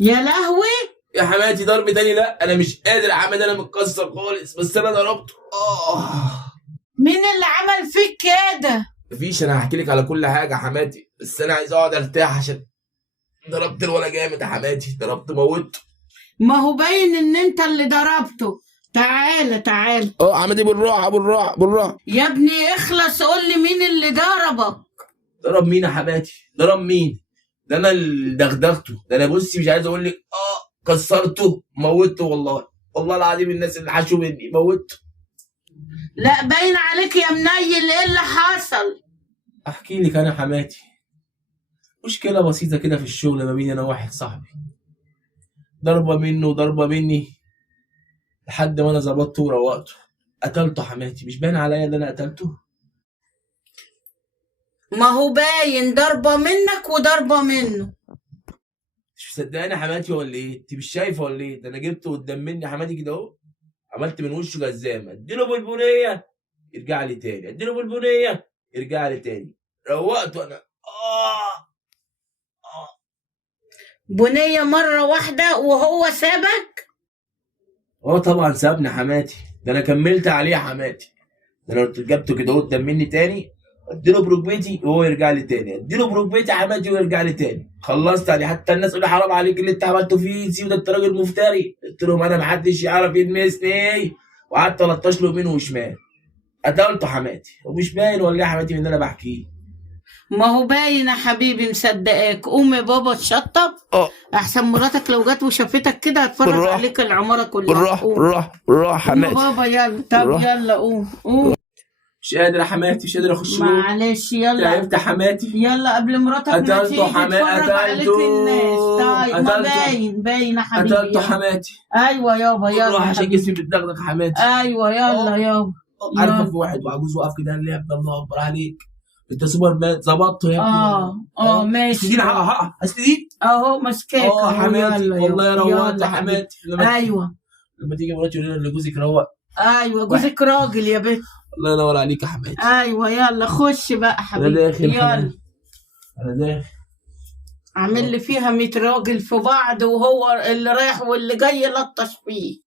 يا لهوي يا حماتي ضرب تاني؟ لا انا مش قادر يا حماتي، انا متكسر خالص، بس انا ضربته. مين اللي عمل فيك كده؟ مفيش، انا هحكي لك على كل حاجه يا حماتي، بس انا عايز اقعد ارتاح عشان ضربت الولا جامد يا حماتي، ضربت موته. ما هو باين ان انت اللي ضربته. تعالى تعالى. حماتي بالراحه بالراحه بالراحه. يا ابني اخلص، قول لي مين اللي ضربك. ضرب مين يا حماتي؟ ضرب مين؟ ده انا اللي دغدغته، ده انا بصي مش عايز اقول لك، كسرته موته، والله العظيم الناس اللي حشوا مني موته. لا باين عليك يا منيل، ايه اللي حصل؟ احكي لك انا حماتي، مشكله بسيطه كده في الشغل ما بيني انا وواحد صاحبي، ضربه منه وضربه مني لحد ما انا ظبطته وروقته، قتلته حماتي. مش باين عليا ان انا قتلته؟ ما هو باين ضربة منك وضربة منه. مش مصدقاني حماتي ولا ايه؟ انت مش شايفه ولا ايه؟ ده انا جبته قدام مني حماتي كده اهو، عملت من وشه جزامه، اديله بلبونيه يرجع لي تاني، اديله بلبونيه يرجع لي تاني، روقته انا. بنية مرة واحدة وهو سابك؟ طبعا سابني حماتي، ده انا كملت عليه يا حماتي، ده انا جبته كده قدام مني تاني، اديله بركبتي وهو يرجع لي تاني، اديله بركبتي يا حماتي ويرجع لي تاني، خلصت عليه. حتى الناس يقولوا حرام عليك اللي انت عملته فيه، سيب ده انت راجل مفتري. قلت لهم انا محدش يعرف يلمسني، وقعدت 13 له يمين وشمال، قتلته حماتي. ومش باين ولا يا حماتي ان انا بحكيه؟ ما هو باين يا حبيبي، مصدقاك. قوم يا بابا تشطب، احسن مراتك لو جت وشافتك كده هتفرج عليك العماره كلها. بالراحه حماتي. بابا يلا، طب يلا قوم. مش قادر يا حماتي، مش قادر اخش جوه. معلش يلا. تعبت يا حماتي. يلا قبل مراتك ما تيجي تتفرج عليك الناس. طيب ما باين يا حبيبي. قتلته حماتي. ايوه يابا يلا. بالراحه عشان جسمي بيتدغدغ حماتي. ايوه يلا يابا. عارفه في واحد وعجوز واقف كده قال لي يا ابني الله اكبر عليك، انت سوبر مان، ظبطته يا ابني. ماشي. استدين استدين اهو ماسكاك. حماتي والله يا روقت يا حماتي. ايوه لما تيجي مراتي يقول لي جوزك روق. ايوه جوزك راجل يا بنت. الله ينور عليك يا حماتي. ايوه يلا خش بقى حبيبي. انا داخل يلا انا داخل. عامل لي فيها 100 راجل في بعض، وهو اللي رايح واللي جاي لطش فيه.